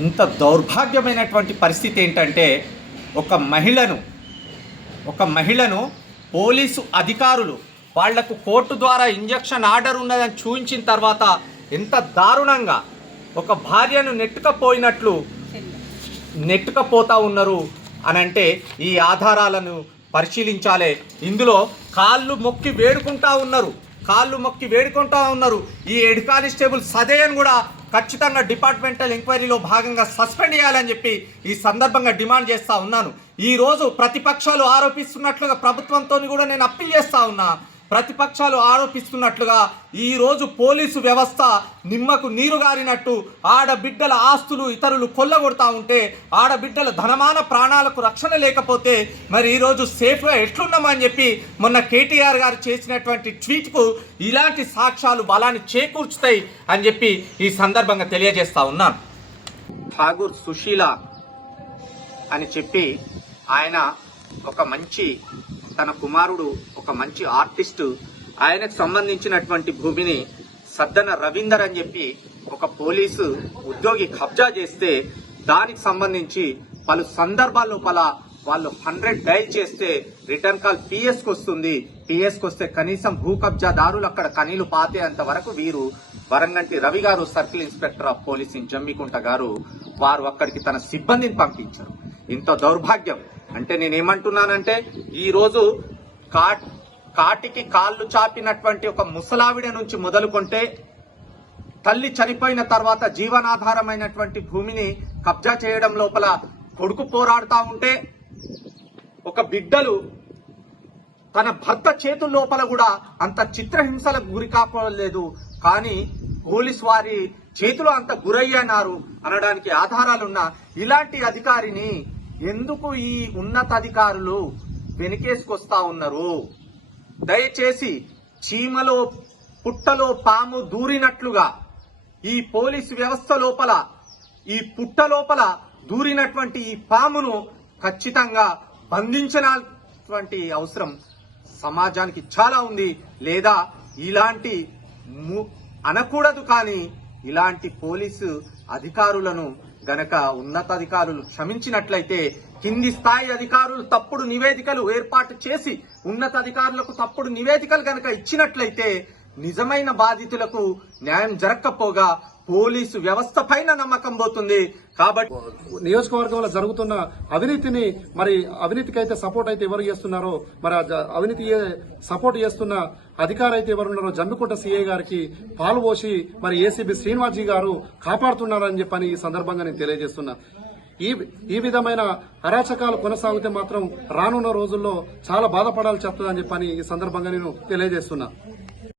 ఇంత దౌర్భాగ్యమైనటువంటి పరిస్థితి ఏంటంటే ఒక మహిళను ఒక మహిళను పోలీసు అధికారులు వాళ్ళకు కోర్టు ద్వారా ఇంజక్షన్ ఆర్డర్ ఉన్నదని చూపించిన తర్వాత ఎంత దారుణంగా ఒక భార్యను నెట్టుకపోయినట్లు నెట్టుకపోతా ఉన్నారు అని అంటే ఈ ఆధారాలను పరిశీలించాలి. ఇందులో కాళ్ళు మొక్కి వేడుకుంటా ఉన్నారు. కాళ్ళు మొక్కి వేడుకుంటా ఉన్నారు. ఈ హెడ్ కానిస్టేబుల్ సదయన్ కూడా ఖచ్చితంగా డిపార్ట్మెంటల్ ఎంక్వైరీలో భాగంగా సస్పెండ్ చేయాలని చెప్పి ఈ సందర్భంగా డిమాండ్ చేస్తా ఉన్నాను. ఈ రోజు ప్రతిపక్షాలు ఆరోపిస్తున్నట్లుగా ప్రభుత్వంతో కూడా నేను అప్పీల్ చేస్తా ఉన్నా. ప్రతిపక్షాలు ఆరోపిస్తున్నట్లుగా ఈరోజు పోలీసు వ్యవస్థ నిమ్మకు నీరు గారినట్టు ఆడబిడ్డల ఆస్తులు ఇతరులు కొల్లగొడతా ఉంటే ఆడబిడ్డల ధనమాన ప్రాణాలకు రక్షణ లేకపోతే మరి ఈరోజు సేఫ్గా ఎట్లున్నామని చెప్పి మొన్న కేటీఆర్ గారు చేసినటువంటి ట్వీట్కు ఇలాంటి సాక్ష్యాలు బలాన్ని చేకూర్చుతాయి అని చెప్పి ఈ సందర్భంగా తెలియజేస్తా ఉన్నాను. ఠాగూర్ సుశీల అని చెప్పి ఆయన ఒక మంచి తన కుమారుడు ఒక మంచి ఆర్టిస్టు. ఆయనకు సంబంధించినటువంటి భూమిని సద్దన రవీందర్ అని చెప్పి ఒక పోలీసు ఉద్యోగి కబ్జా చేస్తే దానికి సంబంధించి పలు సందర్భాల్లో పల వాళ్ళు హండ్రెడ్ డైల్ చేస్తే రిటర్న్ కాల్ పిఎస్కి వస్తుంది. పిఎస్కి వస్తే కనీసం భూ కబ్జాదారులు అక్కడ కనీలు పాతేంత వరకు వీరు Varanganti Ravi garu circle inspector of police in Jammikunta garu వారు అక్కడికి తన సిబ్బందిని పంపించారు. ఇంత దౌర్భాగ్యం. అంటే నేనేమంటున్నానంటే ఈ రోజు కాట్ కాటికి కాళ్ళు చాపినటువంటి ఒక ముసలావిడ నుంచి మొదలుకొంటే తల్లి చనిపోయిన తర్వాత జీవనాధారమైనటువంటి భూమిని కబ్జా చేయడం లోపల కొడుకు పోరాడుతూ ఉంటే ఒక బిడ్డలు తన భర్త చేతుల లోపల కూడా అంత చిత్రహింసలకు గురి కాకపోలేదు కానీ పోలీస్ వారి చేతిలో అంత గురయ్యన్నారు అనడానికి ఆధారాలున్న ఇలాంటి అధికారిని ఎందుకు ఈ ఉన్నతాధికారులు వెనకేసుకొస్తా ఉన్నారు? దయచేసి చీమలో పుట్టలో పాము దూరినట్లుగా ఈ పోలీసు వ్యవస్థ లోపల ఈ పుట్ట లోపల దూరినటువంటి ఈ పామును ఖచ్చితంగా బంధించినటువంటి అవసరం సమాజానికి చాలా ఉంది. లేదా ఇలాంటి ము- అనకూడదు కానీ ఇలాంటి పోలీసు అధికారులను గనక ఉన్నతాధికారులు క్షమించినట్లయితే కింది స్థాయి అధికారులు తప్పుడు నివేదికలు ఏర్పాటు చేసి ఉన్నతాధికారులకు తప్పుడు నివేదికలు గనక ఇచ్చినట్లయితే నిజమైన బాధితులకు న్యాయం జరగకపోగా పోలీసు వ్యవస్థ పైన నమ్మకం పోతుంది. కాబట్టి నియోజకవర్గంలో జరుగుతున్న అవినీతిని మరి అవినీతికి అయితే సపోర్ట్ అయితే ఎవరు చేస్తున్నారో మరి అవినీతి సపోర్ట్ చేస్తున్న అధికారి అయితే ఎవరున్నారో జమ్మికుంట సీఏ గారికి పాలు పోసి మరి ఏసీబీ శ్రీనివాస్జీ గారు కాపాడుతున్నారని చెప్పని ఈ సందర్భంగా నేను తెలియజేస్తున్నా. ఈ ఈ విధమైన అరాచకాలు కొనసాగితే మాత్రం రానున్న రోజుల్లో చాలా బాధపడాల్సి వస్తుందని చెప్పని ఈ సందర్భంగా నేను తెలియజేస్తున్నా.